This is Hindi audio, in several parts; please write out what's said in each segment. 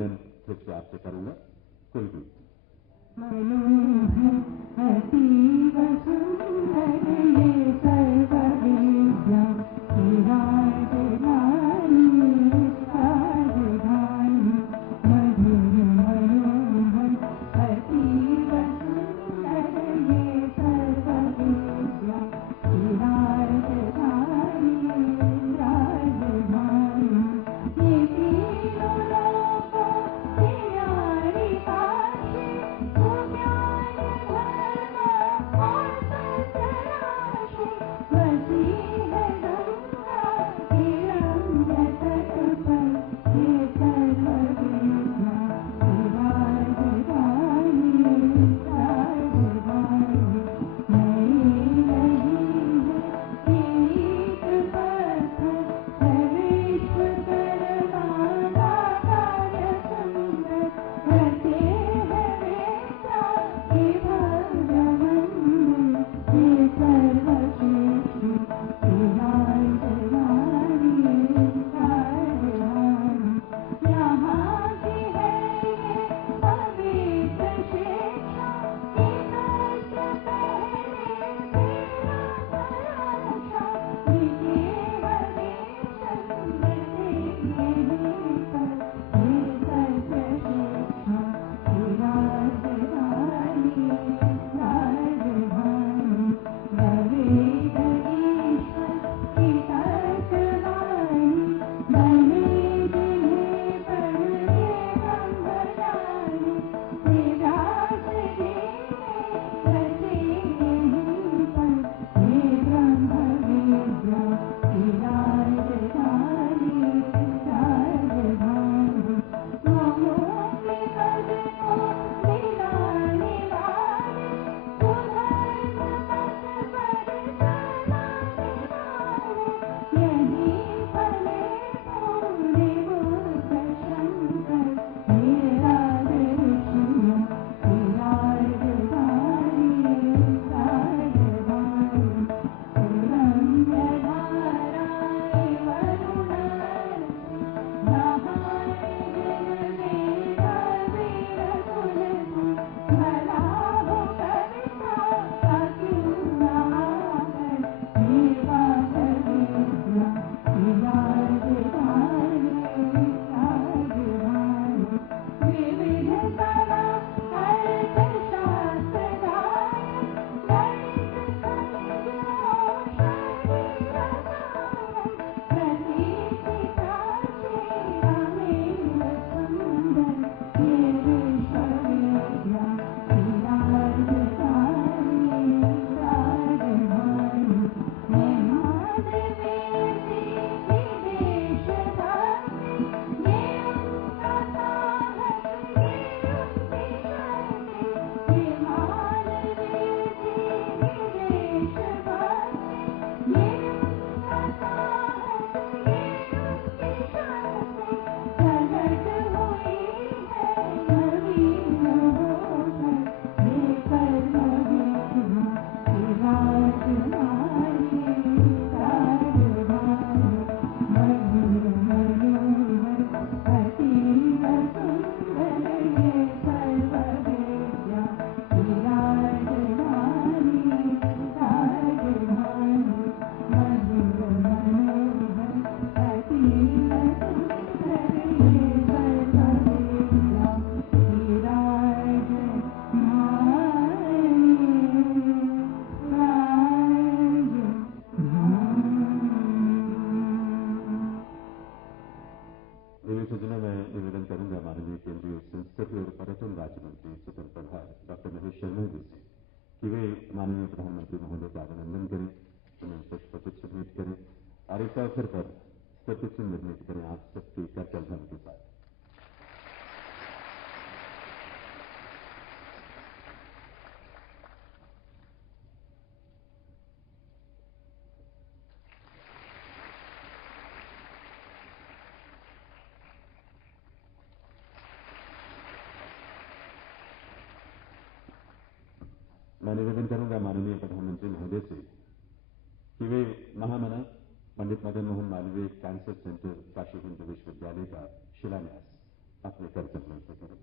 मैं फिर से आपसे करूंगा कुलदीप। मैं निवेदन करूंगा माननीय प्रधानमंत्री महोदय से कि वे महामना पंडित मदन मोहन मालवीय कैंसर सेंटर काशी हिंदू विश्वविद्यालय का शिलान्यास अपने कर चलने से करें।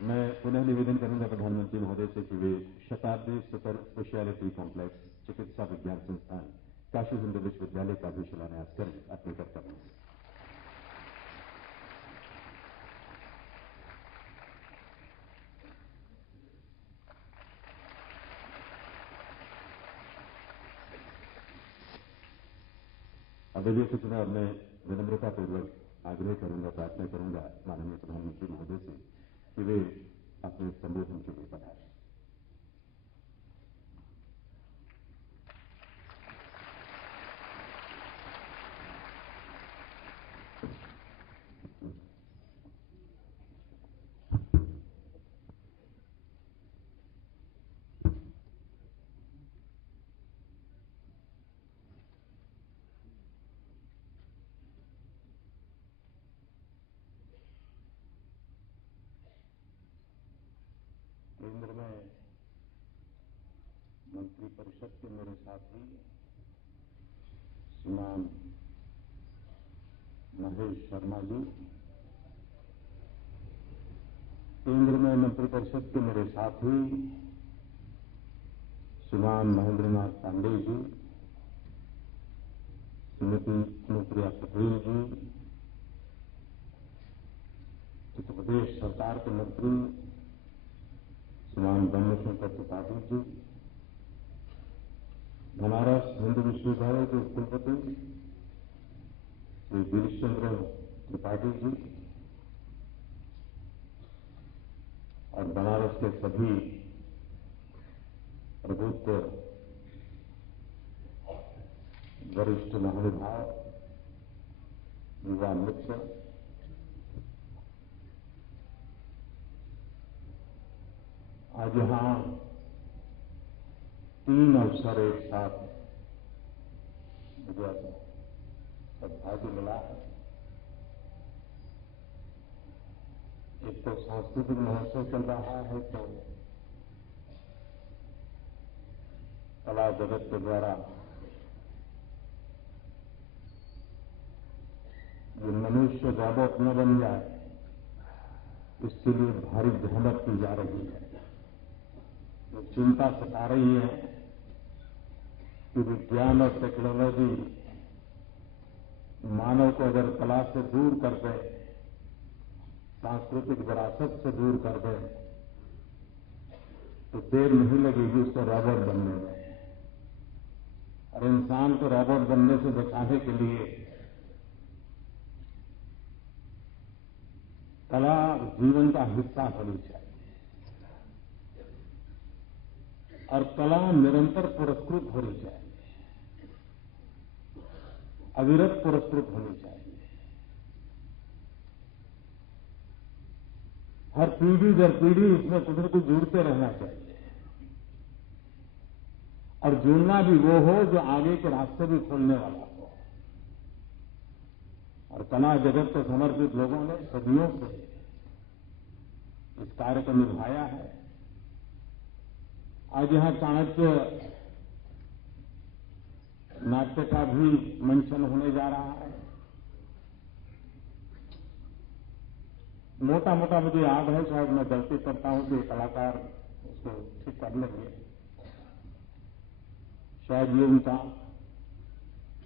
मैं पुनः निवेदन करूंगा प्रधानमंत्री महोदय से कि वे शताब्दी सुपर स्पेशलिटी कॉम्प्लेक्स चिकित्सा विज्ञान संस्थान काशी हिंदू विश्वविद्यालय का भी शिलान्यास करें अपने कर्तव्य से। अवधि सूचना और मैं विनम्रतापूर्वक आग्रह करूंगा, प्रार्थना करूंगा माननीय प्रधानमंत्री महोदय से कि वे अपने संबोधन के लिए पधारें। केंद्र में मंत्रिपरिषद के मेरे साथी श्रीमान महेश शर्मा जी, केंद्र में मंत्रिपरिषद के मेरे साथी श्रीमान महेंद्रनाथ पांडेय जी, श्रीमती अनुप्रिया पटेल जी, उत्तर प्रदेश सरकार के मंत्री श्रीमान ब्रह्मशंकर त्रिपाठी जी, बनारस हिंदू विश्वविद्यालय के कुलपति श्री गिरीश चंद्र त्रिपाठी जी और बनारस के सभी प्रबुद्ध वरिष्ठ महानुभाव, युवा मित्र, आज यहां 3 अवसर एक साथ मुझे सौभाग्य मिला है। एक तो सांस्कृतिक महोत्सव चल रहा है, तो कला जगत के द्वारा जो मनुष्य रोबोट न बन जाए, इसके लिए भारी जहमत की जा रही है। तो चिंता सता रही है कि विज्ञान और टेक्नोलॉजी मानव को अगर कला से दूर कर दे, सांस्कृतिक विरासत से दूर कर दे, तो देर नहीं लगेगी उसको रोबोट बनने में। और इंसान को रोबोट बनने से बचाने के लिए कला जीवन का हिस्सा होनी चाहिए और कला निरंतर पुरस्कृत होनी चाहिए, अविरत पुरस्कृत होनी चाहिए। हर पीढ़ी दर पीढ़ी इसमें कुछ न कुछ जुड़ते रहना चाहिए और जुड़ना भी वो हो जो आगे के रास्ते भी खोलने वाला हो। और कला जगत को समर्पित लोगों ने सदियों से इस कार्य को निभाया है। आज यहां चाणक्य नाट्य का भी मंचन होने जा रहा है। मोटा मोटा मुझे याद है, शायद मैं गलती करता हूं कि कलाकार उसको ठीक कर लेंगे। शायद ये उनका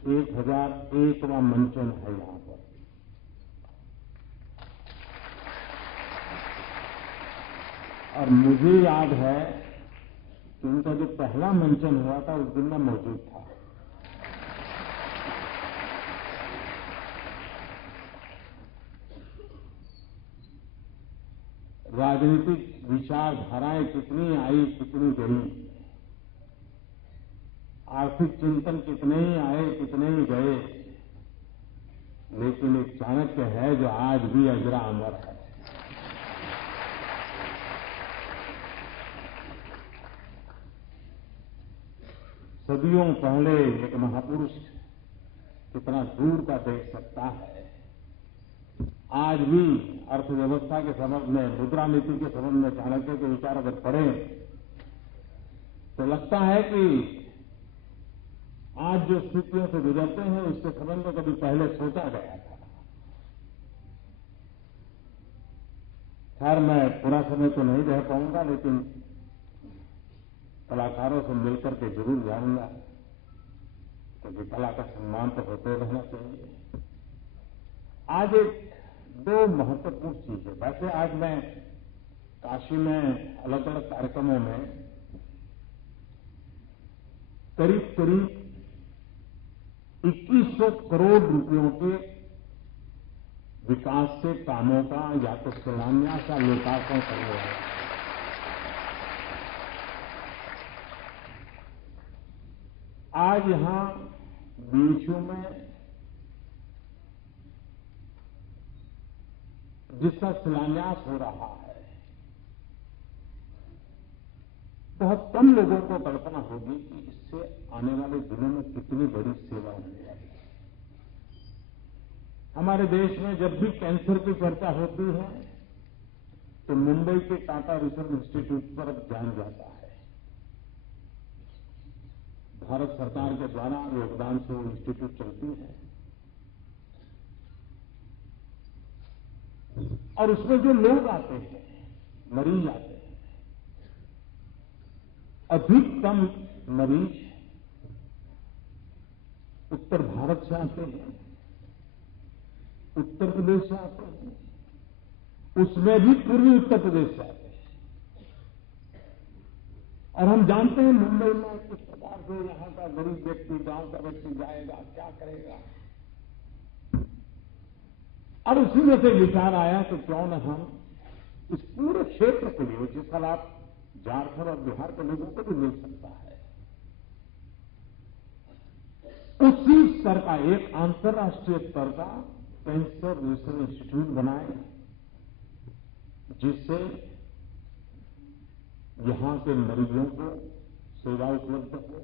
1001वां मंचन है यहां पर। और मुझे याद है कि उनका जो पहला मंचन हुआ था उस दिन मैं मौजूद था। राजनीतिक विचारधाराएं कितनी आई, कितनी गई, आर्थिक चिंतन कितने ही आए, कितने ही गए, लेकिन एक चाणक्य है जो आज भी अजरा अमर है। सदियों पहले एक महापुरुष कितना दूर का देख सकता है, आज भी अर्थव्यवस्था के संबंध में, मुद्रा नीति के संबंध में चाणक्य के विचार अगर पढ़ें तो लगता है कि आज जो स्थितियों से गुजरते हैं उसके संबंध में कभी पहले सोचा गया था। खैर, मैं पूरा समय तो नहीं रह पाऊंगा, लेकिन कलाकारों से मिलकर के जरूर जाऊंगा, क्योंकि कला का सम्मान तो होते रहना चाहिए। आज दो महत्वपूर्ण चीजें, वैसे आज मैं काशी में अलग अलग कार्यक्रमों में करीब करीब 2100 करोड़ रुपयों के विकास के कामों का या तो शिलान्यास या लोकार्पण करने वाला। आज यहां बीएचयू में जिसका शिलान्यास हो रहा है, बहुत कम लोगों को कल्पना होगी कि इससे आने वाले दिनों में कितनी बड़ी सेवा होने वाली है। हमारे देश में जब भी कैंसर की चर्चा होती है तो मुंबई के टाटा रिसर्च इंस्टीट्यूट पर ध्यान जाता है। भारत सरकार के द्वारा योगदान से वो इंस्टीट्यूट चलती है और उसमें जो लोग आते हैं, मरीज आते हैं, अधिकतम मरीज उत्तर भारत से आते हैं, उत्तर प्रदेश से आते हैं, उसमें भी पूर्वी उत्तर प्रदेश से आते हैं। और हम जानते हैं मुंबई में किस प्रकार से यहां का गरीब व्यक्ति, गांव का व्यक्ति जाएगा, क्या करेगा। और उसी में से विचार आया कि क्यों न हम इस पूरे क्षेत्र के लिए, जिसका लाभ झारखंड और बिहार के लोगों को भी मिल सकता है, उसी स्तर का एक अंतर्राष्ट्रीय स्तर का कैंसर रिसर्च इंस्टीट्यूट बनाए, जिससे यहां के मरीजों को सेवा उपलब्ध हो,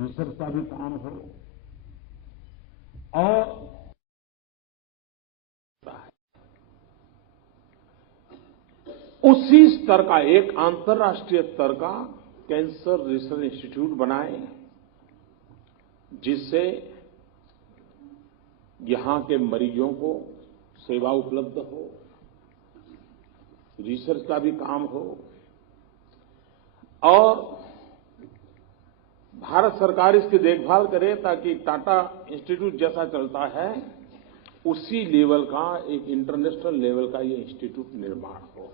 रिसर्च का भी काम हो और उसी स्तर का एक अंतर्राष्ट्रीय स्तर का कैंसर रिसर्च इंस्टीट्यूट बनाए, जिससे यहां के मरीजों को सेवा उपलब्ध हो, रिसर्च का भी काम हो और भारत सरकार इसकी देखभाल करे, ताकि टाटा इंस्टीट्यूट जैसा चलता है उसी लेवल का, एक इंटरनेशनल लेवल का ये इंस्टीट्यूट निर्माण हो।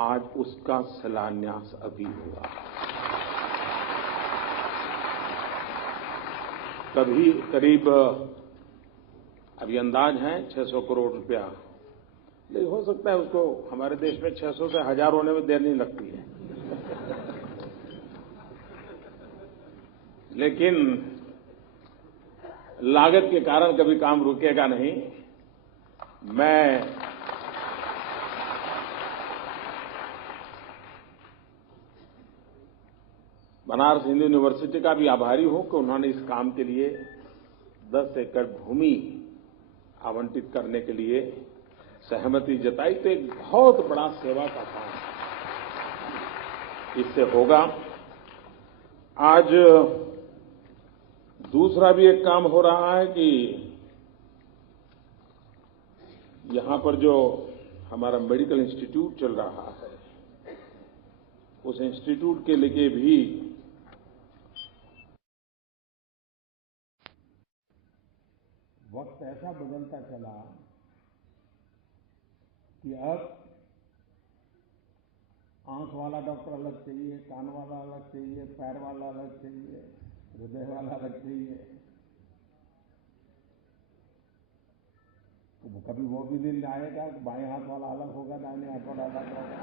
आज उसका शिलान्यास अभी हुआ। कभी करीब अभी अंदाज है 600 करोड़ रुपया, लेकिन हो सकता है उसको हमारे देश में 600 से 1000 होने में देर नहीं लगती है। लेकिन लागत के कारण कभी काम रुकेगा नहीं। मैं बनारस हिंदू यूनिवर्सिटी का भी आभारी हूं कि उन्होंने इस काम के लिए 10 एकड़ भूमि आवंटित करने के लिए सहमति जताई। तो एक बहुत बड़ा सेवा का काम इससे होगा। आज दूसरा भी एक काम हो रहा है कि यहां पर जो हमारा मेडिकल इंस्टीट्यूट चल रहा है, उस इंस्टीट्यूट के लिए भी वक्त ऐसा बदलता चला कि अब आंख वाला डॉक्टर अलग चाहिए, कान वाला अलग चाहिए, पैर वाला अलग चाहिए, हृदय वाला अलग चाहिए। तो कभी वो भी दिन आएगा कि बाएं हाथ वाला अलग होगा, दाहिने हाथ वाला अलग होगा।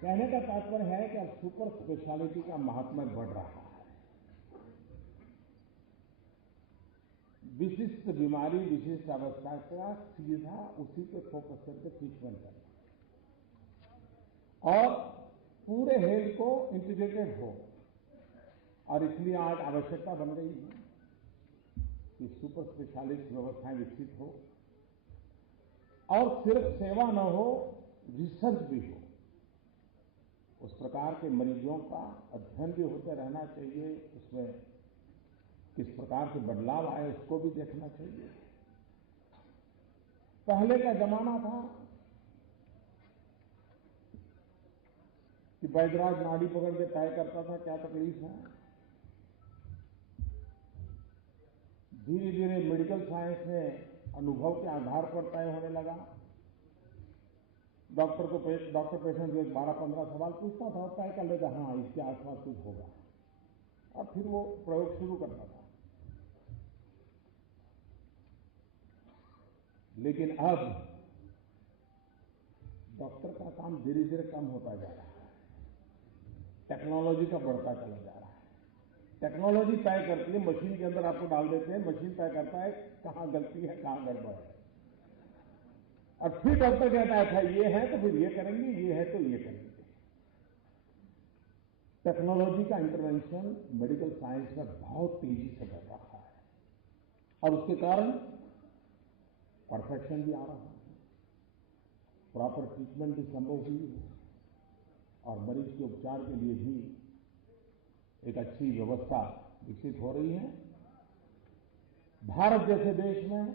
कहने का तात्पर्य है कि अब सुपर स्पेशलिटी का महात्म्य बढ़ रहा है। विशिष्ट बीमारी, विशिष्ट अवस्था का सीधा उसी पे फोकस करके ट्रीटमेंट करना और पूरे हेल्थ को इंटीग्रेटेड हो। और इसलिए आज आवश्यकता बन गई है कि सुपर स्पेशलिस्ट व्यवस्थाएं विकसित हो और सिर्फ सेवा न हो, रिसर्च भी हो। उस प्रकार के मरीजों का अध्ययन भी होते रहना चाहिए, उसमें किस प्रकार से बदलाव आए उसको भी देखना चाहिए। पहले का जमाना था कि वैद्यराज नाड़ी पकड़ के तय करता था क्या तकलीफ है। धीरे धीरे मेडिकल साइंस में अनुभव के आधार पर तय होने लगा। डॉक्टर पेशेंट को 12-15 सवाल पूछता था और तय कर लेता, हाँ इसके आसपास कुछ होगा, और फिर वो प्रयोग शुरू करता था। लेकिन अब डॉक्टर का काम धीरे धीरे कम होता जा रहा है, टेक्नोलॉजी का बढ़ता चला जा रहा है। टेक्नोलॉजी तय करती है, मशीन के अंदर आपको डाल देते हैं, मशीन तय करता है कहां गलती है कहां गड़बड़ है, और फिर डॉक्टर कहता है अच्छा ये है तो फिर ये करेंगे, ये है तो ये करेंगे। टेक्नोलॉजी का इंटरवेंशन मेडिकल साइंस में बहुत तेजी से बढ़ रहा है और उसके कारण परफेक्शन भी आ रहा है, प्रॉपर ट्रीटमेंट भी संभव हुई है और मरीज के उपचार के लिए भी एक अच्छी व्यवस्था विकसित हो रही है। भारत जैसे देश में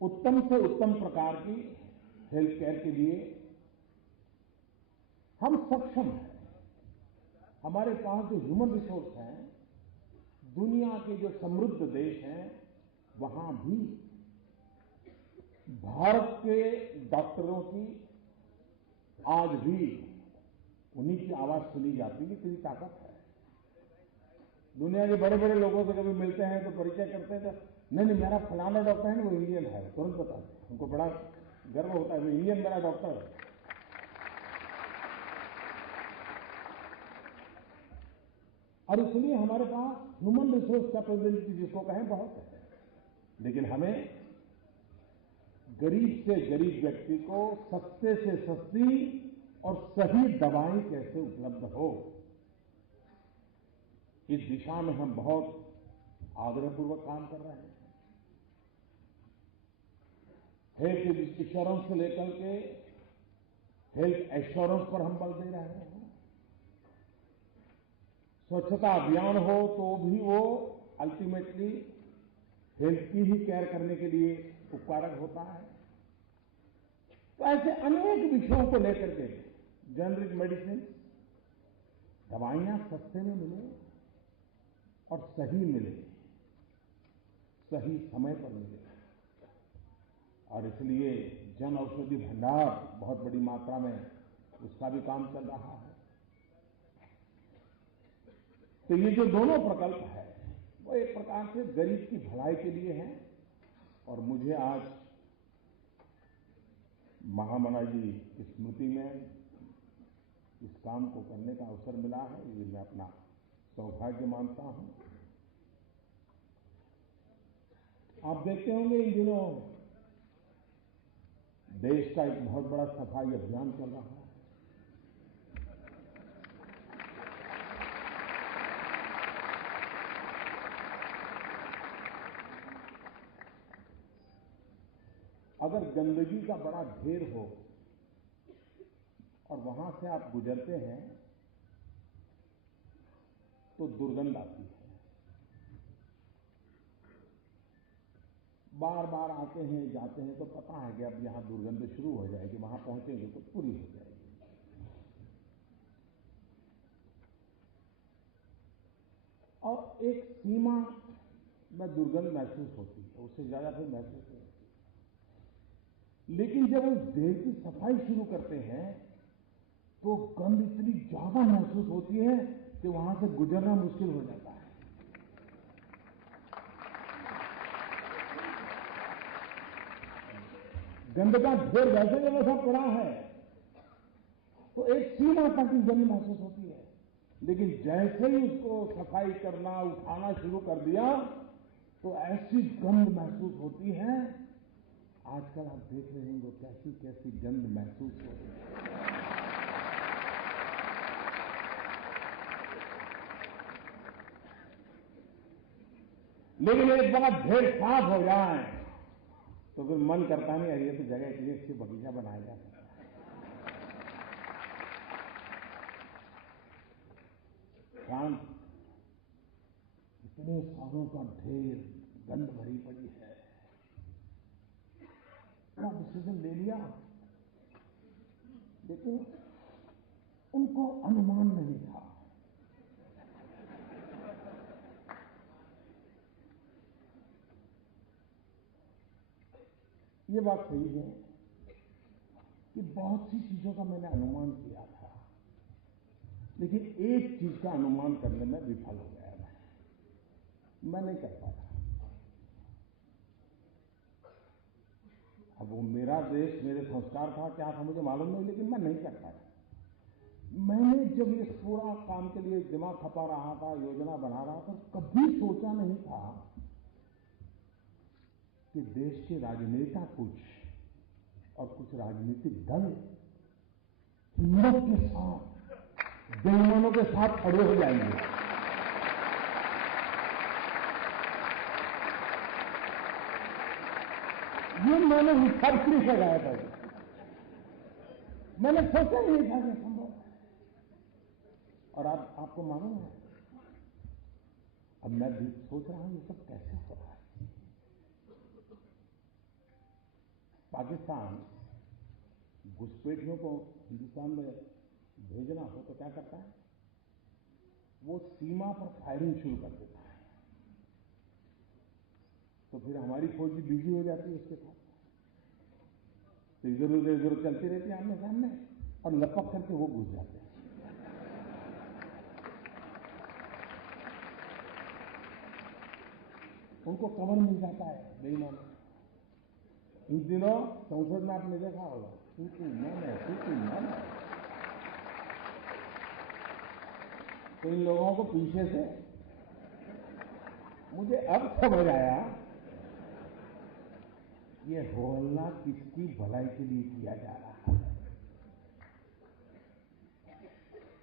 उत्तम से उत्तम प्रकार की हेल्थ केयर के लिए हम सक्षम हैं। हमारे पास जो ह्यूमन रिसोर्स हैं, दुनिया के जो समृद्ध देश हैं, वहां भी भारत के डॉक्टरों की आज भी उन्हीं की आवाज सुनी जाती है, इतनी ताकत है। दुनिया के बड़े बड़े लोगों से कभी मिलते हैं तो परिचय करते हैं तो नहीं मेरा फलाना डॉक्टर है ना, वो इंडियन है, तुरंत बताते हैं। उनको बड़ा गर्व होता है, वो इंडियन मेरा डॉक्टर है। और इसलिए हमारे पास ह्यूमन रिसोर्स कैपेबिलिटी जिसको कहें बहुत है, लेकिन हमें गरीब से गरीब व्यक्ति को सस्ते से सस्ती और सही दवाएं कैसे उपलब्ध हो, इस दिशा में हम बहुत आग्रहपूर्वक काम कर रहे हैं। हेल्थ इंश्योरेंस से लेकर के हेल्थ एश्योरेंस पर हम बल दे रहे हैं। स्वच्छता अभियान हो तो भी वो अल्टीमेटली हेल्थ की ही केयर करने के लिए उपकारक होता है। तो ऐसे अनेक विषयों को लेकर के जेनरिक मेडिसिन, दवाइयां सस्ते में मिले और सही मिले, सही समय पर मिले, और इसलिए जन औषधि भंडार बहुत बड़ी मात्रा में उसका भी काम चल रहा है। तो ये जो दोनों प्रकल्प है वो एक प्रकार से गरीब की भलाई के लिए है। और मुझे आज महामना जी की स्मृति में इस काम को करने का अवसर मिला है, ये मैं अपना सौभाग्य मानता हूं। आप देखते होंगे इन दिनों देश का एक बहुत बड़ा सफाई अभियान चल रहा है। अगर गंदगी का बड़ा ढेर हो और वहां से आप गुजरते हैं तो दुर्गंध आती है। बार बार आते हैं जाते हैं तो पता है कि अब यहां दुर्गंध शुरू हो जाएगी, वहां पहुंचेंगे तो पूरी हो जाएगी। और एक सीमा में दुर्गंध महसूस होती है, उससे ज्यादा फिर महसूस नहीं होती। लेकिन जब उस देह की सफाई शुरू करते हैं तो गंध इतनी ज्यादा महसूस होती है कि वहां से गुजरना मुश्किल हो जाता है। गंद का ढेर वैसे का वैसा पड़ा है तो एक सीमा तक की गंध महसूस होती है, लेकिन जैसे ही उसको सफाई करना उठाना शुरू कर दिया तो ऐसी गंध महसूस होती है आजकल आप देख रहे होंगे कैसी कैसी गंध महसूस हो रही है। लेकिन एक बार ढेर साफ हो जाए तो फिर मन करता नहीं है, ये तो जगह के लिए अच्छी बगीचा बनाया जा सकता है। शांत इतने सालों का ढेर गंध भरी पड़ी है, डिसीजन ले लिया, लेकिन उनको अनुमान नहीं था। ये बात सही है कि बहुत सी चीजों का मैंने अनुमान किया था, लेकिन एक चीज का अनुमान करने में विफल हो गया मैं नहीं कर पाया। अब वो मेरा देश, मेरे संस्कार था, क्या था मुझे मालूम नहीं, लेकिन मैं नहीं कर पाया। मैंने जब ये पूरा काम के लिए दिमाग खपा रहा था, योजना बना रहा था, कभी सोचा नहीं था कि देश के राजनेता कुछ और कुछ राजनीतिक दल हिम्मत के साथ बेईमानों के साथ खड़े हो जाएंगे। ये मैंने फर्क नहीं लगाया था, मैंने सोचा नहीं था कि संभव। और आपको मालूम है, अब मैं भी सोच रहा हूं ये सब कैसे हो रहा है। पाकिस्तान घुसपैठियों को हिंदुस्तान में भेजना हो तो क्या करता है, वो सीमा पर फायरिंग शुरू कर देता है, तो फिर हमारी फौज भी बिजी हो जाती है उसके साथ, तो इधर उधर चलती रहती है आमने सामने, और लपक करके वो घुस जाते हैं। उनको कवर मिल जाता है बेईमान। इन दिनों संसद में आपने देखा होगा, तू मैंने तो इन लोगों को पीछे से, मुझे अब समझ आया ये होलना किसकी भलाई के लिए किया जा रहा है।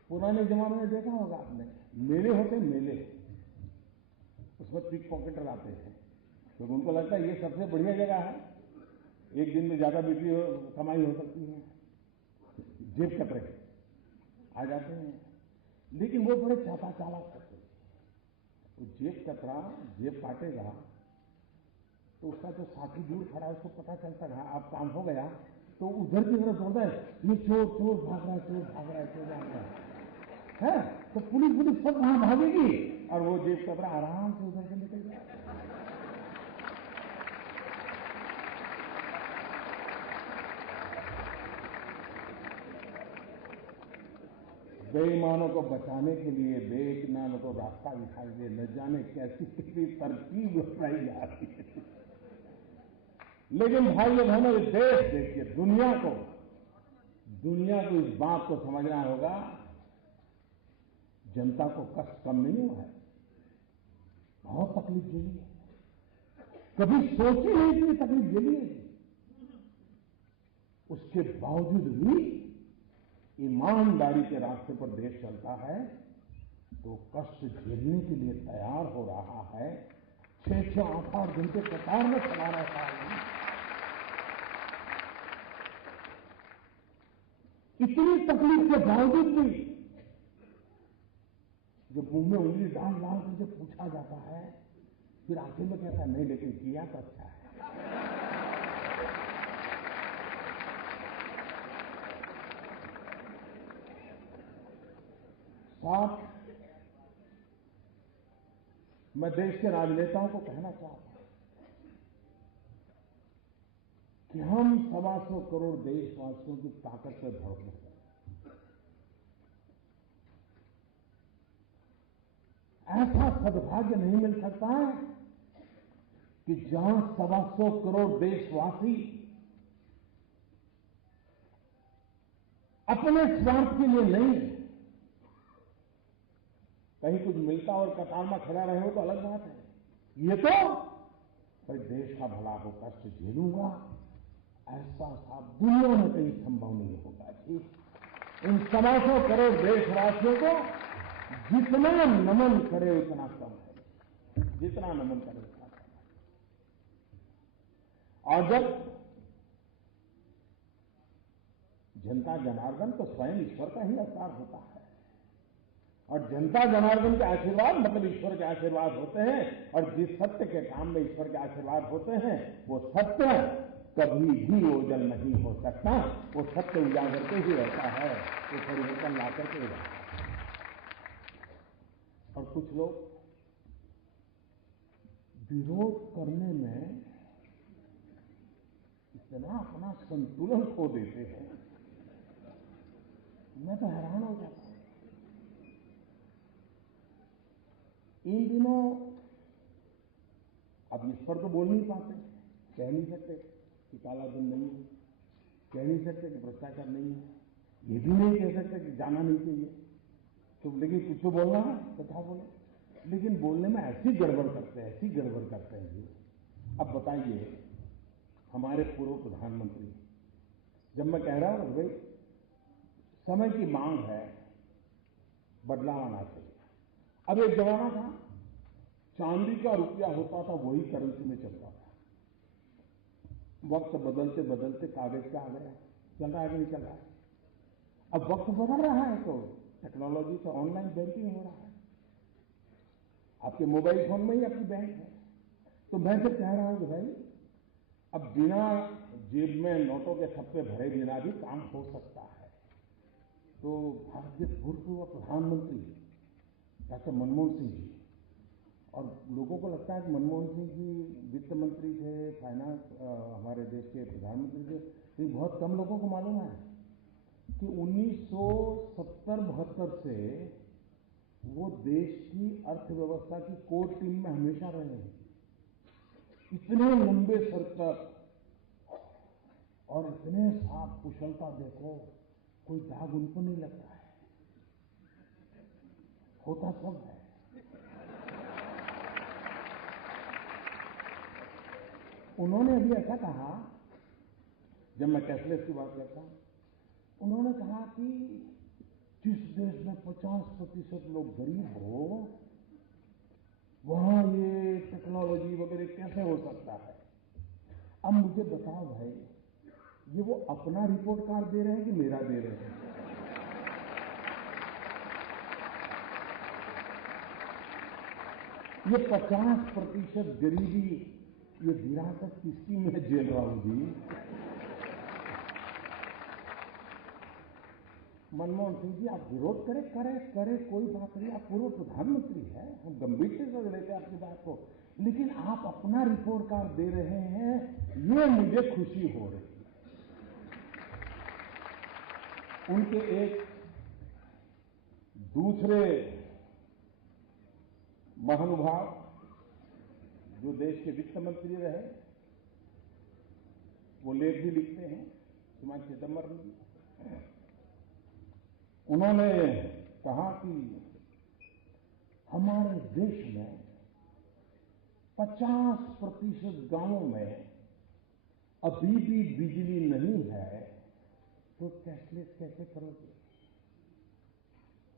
पुराने जमाने में देखा होगा आपने, मेले होते मेले, उसमें पिक पॉकेटर आते हैं, तो उनको लगता है ये सबसे बढ़िया जगह है, एक दिन में ज्यादा बिक्री कमाई हो सकती है, जेब कतरे आ जाते हैं। लेकिन वो बड़े चाता चालाक करते हैं, वो जेब कतरा जेब काटेगा तो उसका जो साथी दूर खड़ा है उसको पता चलता है अब काम हो गया, तो उधर की तरफ दौड़ता है, ये चोर चोर भाग रहा है, चोर भाग रहा है, चोर भाग रहा है, तो पुलिस सब वहां भागेगी और वो जेब कतरा आराम से उधर से निकल जाएगा। बेईमानों को बचाने के लिए बेईमानों को रास्ता दिखाई दे, न जाने कैसी किसी तरकीब अपनाई जा रही है। लेकिन भाइयों बहनों, इस देश देखिए, दुनिया को इस बात को समझना होगा, जनता को कष्ट कम नहीं हुआ है, बहुत तकलीफ झेली है, कभी सोची नहीं कि तकलीफ झेली है। उसके बावजूद भी ईमानदारी के रास्ते पर देश चलता है, तो कष्ट झेलने के लिए तैयार हो रहा है। 6-6 8-8 घंटे कतार में खड़ा रहता है। इतनी तकलीफ के बावजूद भी जब मुंह में उंगली डाल करके पूछा जाता है, फिर आखिर में कहता नहीं, लेकिन किया तो अच्छा है। साथ मैं देश के राजनेताओं को कहना चाहता हूं कि हम 125 करोड़ देशवासियों की ताकत पर भरोसा करें। ऐसा सद्भाग्य नहीं मिल सकता है कि जहां 125 करोड़ देशवासी अपने स्वार्थ के लिए नहीं, कहीं कुछ मिलता और कतार में खड़ा रहे हो तो अलग बात है, ये तो भाई देश का भला हो, कष्ट झेलूंगा, ऐसा साहब दुनिया में कहीं संभव नहीं होगा जी। इन 125 करोड़ देशवासियों को जितना नमन करे उतना कम है, जितना नमन करे उतना कम है। और जब जनता जनार्दन तो स्वयं ईश्वर का ही अवतार होता है, और जनता जनार्दन के आशीर्वाद मतलब ईश्वर के आशीर्वाद होते हैं, और जिस सत्य के काम में ईश्वर के आशीर्वाद होते हैं वो सत्य कभी भी ओझल नहीं हो सकता, वो सत्य उजागर के ही रहता है, वो परिवर्तन ला करके रहता है। और कुछ लोग विरोध करने में इतना अपना संतुलन खो देते हैं, मैं तो हैरान हो जाता हूं। इन दिनों अब इस पर तो बोल नहीं पाते, कह नहीं सकते कि काला धन नहीं है, कह नहीं सकते कि भ्रष्टाचार नहीं है, ये भी नहीं कह सकते कि जाना नहीं चाहिए, तो लेकिन कुछ तो बोलना है तो क्या बोले, लेकिन बोलने में ऐसी गड़बड़ करते हैं, ऐसी गड़बड़ करते हैं जी। अब बताइए, हमारे पूर्व प्रधानमंत्री, जब मैं कह रहा हूं ना भाई समय की मांग है, बदलाव आना चाहिए। अब एक जमाना था चांदी का रुपया होता था, वही करेंसी में चलता था। वक्त बदलते बदलते कागज का आ गया, चल रहा है कि नहीं चल रहा है। अब वक्त बदल रहा है तो टेक्नोलॉजी से ऑनलाइन बैंकिंग हो रहा है, आपके मोबाइल फोन में ही आपकी बैंक है। तो मैं तो कह रहा हूं कि भाई अब बिना जेब में नोटों के थप्पे भरे बिना भी काम हो सकता है। तो भारत के भूतपूर्व प्रधानमंत्री डॉक्टर मनमोहन सिंह जी, और लोगों को लगता है कि मनमोहन सिंह जी वित्त मंत्री थे, फाइनेंस हमारे देश के प्रधानमंत्री थे, लेकिन बहुत कम लोगों को मालूम है कि 1970-72 से वो देश की अर्थव्यवस्था की कोर टीम में हमेशा रहे हैं। इतने लंबे सर तक और इतने साफ कुशलता, देखो कोई दाग उनको नहीं लगता है, होता सब है। उन्होंने अभी ऐसा कहा, जब मैं कैशलेस की बात करता हूं, उन्होंने कहा कि जिस देश में 50% लोग गरीब हो, वहां ये टेक्नोलॉजी वगैरह कैसे हो सकता है। अब मुझे बताओ भाई, ये वो अपना रिपोर्ट कार्ड दे रहे हैं कि मेरा दे रहे हैं? ये 50% गरीबी, ये विरासत किसकी मैं झेल रहा हूं जी। मनमोहन सिंह जी, आप विरोध करे कोई बात नहीं, आप पूर्व प्रधानमंत्री हैं, हम गंभीरता से लेते हैं आपकी बात को, लेकिन आप अपना रिपोर्ट कार्ड दे रहे हैं, ये मुझे खुशी हो रही है। उनके एक दूसरे महानुभाव जो देश के वित्त मंत्री रहे, वो लेख भी लिखते हैं, श्रीमान चिदंबरम जी, उन्होंने कहा कि हमारे देश में 50% गांवों में अभी भी बिजली नहीं है, तो कैशलेस कैसे करोगे?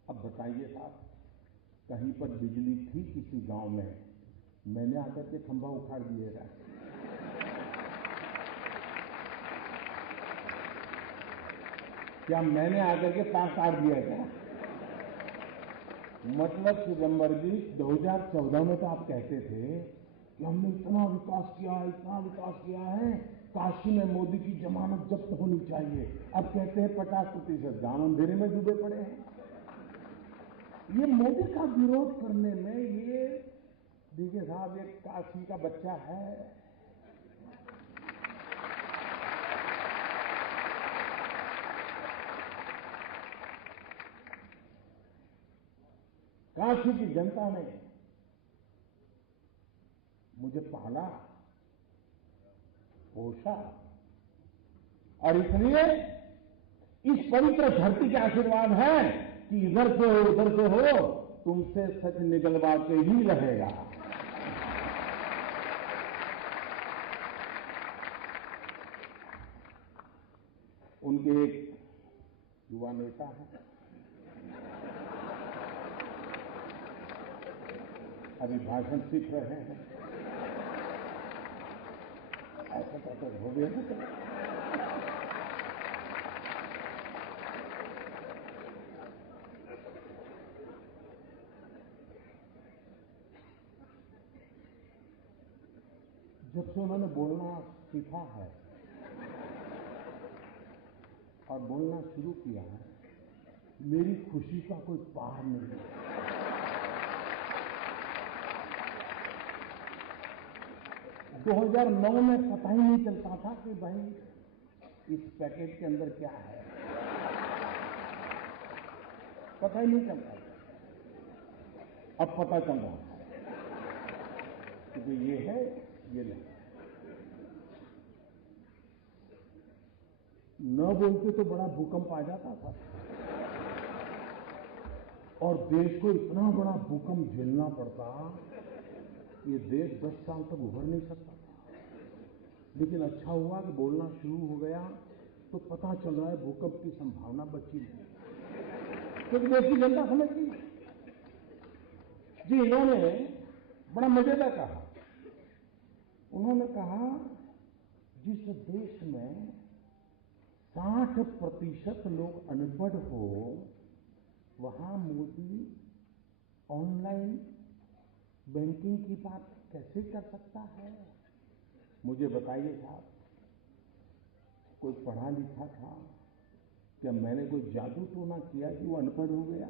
अब बताइए साहब, कहीं पर बिजली थी किसी गांव में, मैंने आकर के खंभा उखाड़ दिएगा। क्या मैंने आकर के तार काट दिया क्या? मतलब चिदंबर जी, 2014 में तो आप कहते थे कि हमने इतना विकास किया है, काशी में मोदी की जमानत जब्त होनी चाहिए। अब कहते हैं 50% गांव अंधेरे में डूबे पड़े हैं। ये मोदी का विरोध करने में, ये देखिए साहब, एक काशी का बच्चा है, काशी की जनता ने मुझे पाला, पोषा, और इसलिए इस पवित्र धरती के आशीर्वाद है कि इधर से हो उधर से हो, तुमसे सच निकलवा के ही रहेगा। उनके एक युवा नेता हैं, अभी भाषण सीख रहे हैं, ऐसा तो हो गया ना। जब से उन्होंने बोलना सीखा है और बोलना शुरू किया है, मेरी खुशी का कोई पार नहीं है। 2009 में पता ही नहीं चलता था कि भाई इस पैकेट के अंदर क्या है, पता ही नहीं चलता था। अब पता चल रहा है क्योंकि ये है, ये नहीं। न बोलते तो बड़ा भूकंप आ जाता था और देश को इतना बड़ा भूकंप झेलना पड़ता, ये देश 10 साल तक उभर नहीं सकता था। लेकिन अच्छा हुआ कि बोलना शुरू हो गया तो पता चल रहा है भूकंप की संभावना बची नहीं, क्योंकि देश की जनता समझ गई। जी, इन्होंने बड़ा मजेदार कहा। उन्होंने कहा जिस देश में 60% लोग अनपढ़ हो, वहां मोदी ऑनलाइन बैंकिंग की बात कैसे कर सकता है? मुझे बताइए साहब, कोई पढ़ा लिखा था क्या? मैंने कोई जादू टोना किया कि वो अनपढ़ हो गया?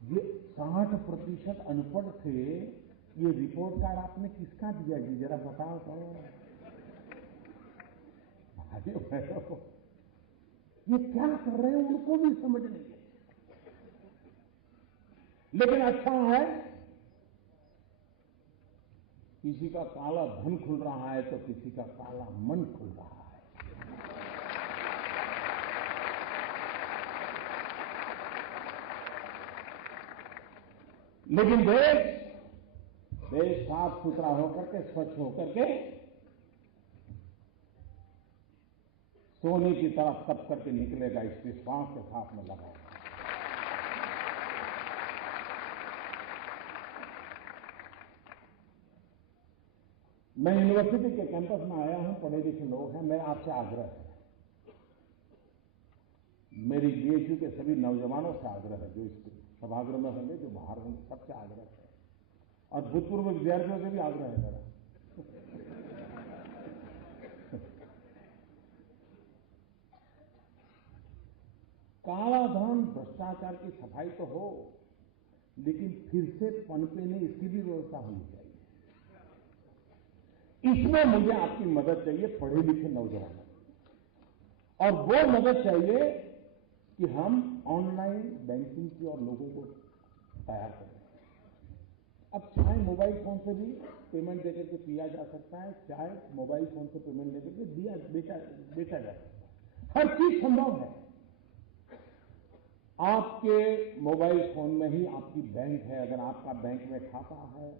ये 60% अनपढ़ थे, ये रिपोर्ट कार्ड आपने किसका दिया जी? जरा बताओ तो। भाइयों बहनों, ये क्या कर रहे हैं उनको भी समझ नहीं है। लेकिन अच्छा है, किसी का काला धन खुल रहा है तो किसी का काला मन खुल रहा है। लेकिन देश साफ सुथरा होकर के, स्वच्छ होकर के सोने की तरफ तप करके निकलेगा, इस विश्वास के साथ में लगा। मैं यूनिवर्सिटी के कैंपस में आया हूं, पढ़े लिखे लोग हैं, मेरा आपसे आग्रह है, मेरी बीएचयू के सभी नौजवानों से आग्रह है, जो इस सभागृह में होंगे, जो बाहर होंगे, सबसे आग्रह है, और भूतपूर्व विद्यार्थियों से भी आग्रह है मेरा। काला धन, भ्रष्टाचार की सफाई तो हो, लेकिन फिर से पनपे नहीं, इसकी भी व्यवस्था होनी चाहिए। इसमें मुझे आपकी मदद चाहिए, पढ़े लिखे नौजवानों, और वो मदद चाहिए कि हम ऑनलाइन बैंकिंग की और लोगों को तैयार करें। अब चाहे मोबाइल फोन से भी पेमेंट देकर के किया जा सकता है, चाहे मोबाइल फोन से पेमेंट लेकर के बेचा जा सकता है, हर चीज संभव है। आपके मोबाइल फोन में ही आपकी बैंक है, अगर आपका बैंक में खाता है,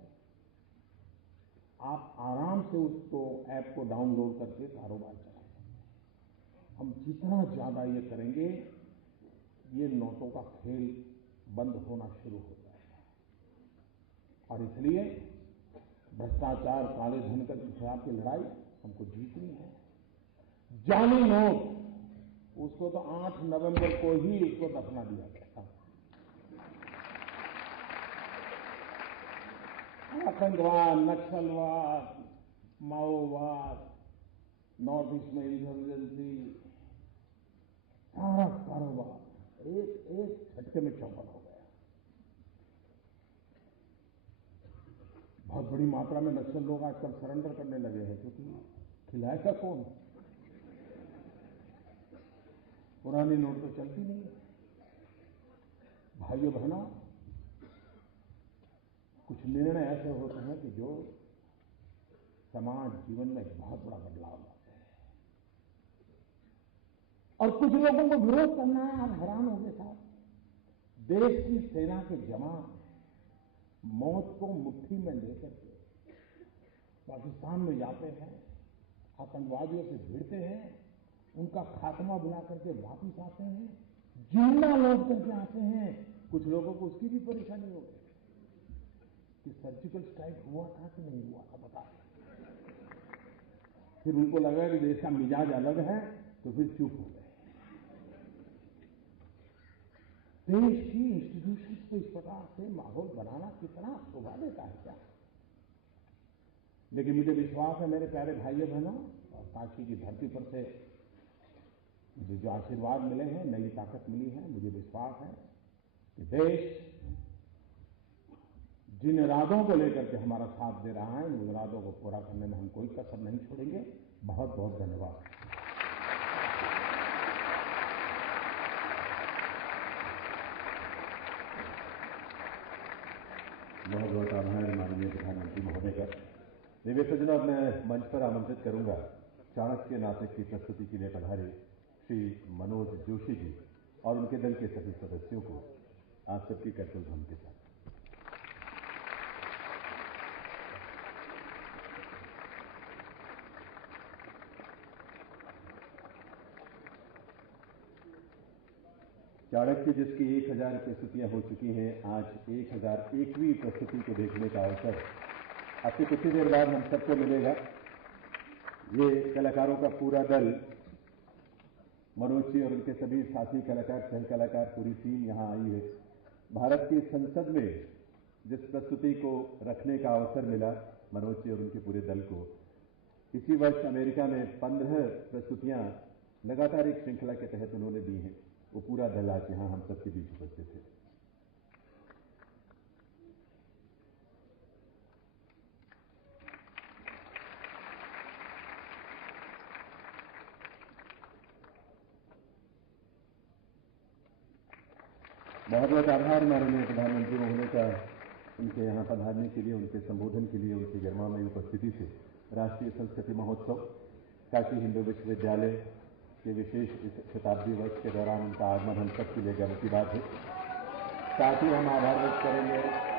आप आराम से उसको ऐप को डाउनलोड करके कारोबार चला सकते हैं। हम जितना ज्यादा ये करेंगे, ये नोटों का खेल बंद होना शुरू हो जाएगा। और इसलिए भ्रष्टाचार, काले धन के खिलाफ की लड़ाई हमको जीतनी है। जाली नोट, उसको तो 8 नवंबर को ही उसको दफना दिया गया। आतंकवाद, नक्सलवाद, माओवाद, नॉर्थ ईस्ट में इंसर्जेंसी, सारा कारोबार एक झटके में चौपट हो गया। बहुत बड़ी मात्रा में नक्सल लोग आजकल सरेंडर करने लगे हैं, क्योंकि खिलाएगा कौन? पुरानी नोट तो चलती नहीं है। भाइयों बहनों, कुछ निर्णय ऐसे होते हैं कि जो समाज जीवन में एक बहुत बड़ा बदलाव लाते हैं, और कुछ लोगों को विरोध करना है। आप हैरान होंगे साहब, देश की सेना के जवान मौत को मुट्ठी में लेकर के पाकिस्तान में जाते हैं, आतंकवादियों से भिड़ते हैं, उनका खात्मा बुला करके वापिस आते हैं, जिंदा लौट करके आते हैं। कुछ लोगों को उसकी भी परेशानी हो गई कि सर्जिकल स्ट्राइक हुआ था कि नहीं हुआ था, बता। फिर उनको लगा कि देश का मिजाज अलग है, तो फिर चुप हो गए। देश की इंस्टीट्यूशंस को इस प्रकार से माहौल बनाना कितना शोभा देता है क्या। लेकिन मुझे विश्वास है मेरे प्यारे भाइयों बहनों, और काशी की धरती पर से मुझे जो आशीर्वाद मिले हैं, नई ताकत मिली है, मुझे विश्वास है कि देश जिन इरादों को लेकर के हमारा साथ दे रहा है, उन इरादों को पूरा करने में हम कोई कसर नहीं छोड़ेंगे। बहुत बहुत धन्यवाद। बहुत बहुत आभार माननीय प्रधानमंत्री महोदय का। देवी सज्जनों, मैं मंच पर आमंत्रित करूंगा चाणक्य नाटक की प्रस्तुति के लिए पधारे श्री मनोज जोशी जी और उनके दल के सभी सदस्यों को। आप सबकी कर्तव्य के साथ। चाणक्य जिसकी 1000 प्रस्तुतियां हो चुकी हैं, आज 1001वीं प्रस्तुति को देखने का अवसर अब से कुछ ही देर बाद हम सबको मिलेगा। ये कलाकारों का पूरा दल, मनोज जी और उनके सभी साथी कलाकार, सह कलाकार, पूरी टीम यहां आई है। भारत की संसद में जिस प्रस्तुति को रखने का अवसर मिला मनोज जी और उनके पूरे दल को, इसी वर्ष अमेरिका में 15 प्रस्तुतियां लगातार एक श्रृंखला के तहत उन्होंने दी हैं। वो पूरा दल आज यहां हम सबके बीच उपस्थित है। बहुत बहुत आभार माननीय प्रधानमंत्री महोदय का उनके यहां पधारने के लिए, उनके संबोधन के लिए, उनकी गरिमामयी उपस्थिति से। राष्ट्रीय संस्कृति महोत्सव काशी हिंदू विश्वविद्यालय के विशेष इस शताब्दी वर्ष के दौरान उनका आगमन हम सबके लिए गर्व की बात है। साथ ही हम आभार व्यक्त करेंगे